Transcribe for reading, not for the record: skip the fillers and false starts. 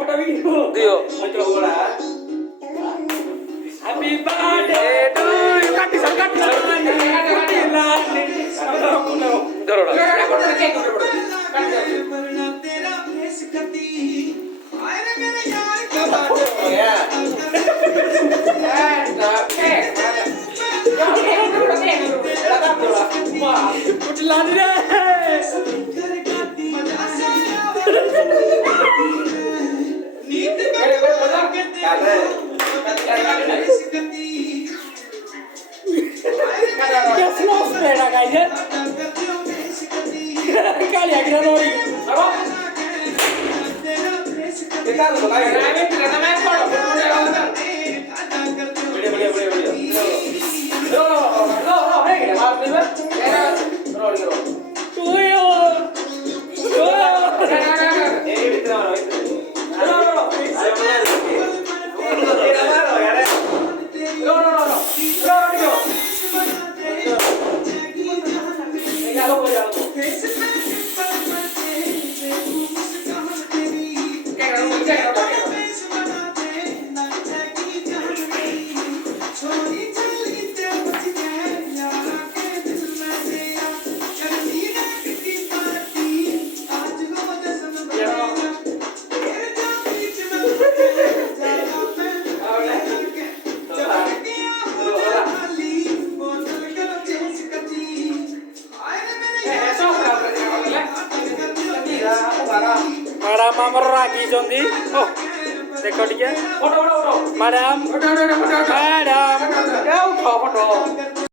दियो happy birthday to you काटी सर धरोड़ा कुछ लाने रे क्या स्लो स्प्रेड आ गया ये क्या लिया क्या लोरी अब कितना तो भाई मैं तेरा मैं पढ़ो बढ़िया लो है क्या मार में रो तू यो ए इतना मैडम आमर राखी चंदी ओ देखो ठीक है फोटो मैडम मैडम क्या उठाओ फोटो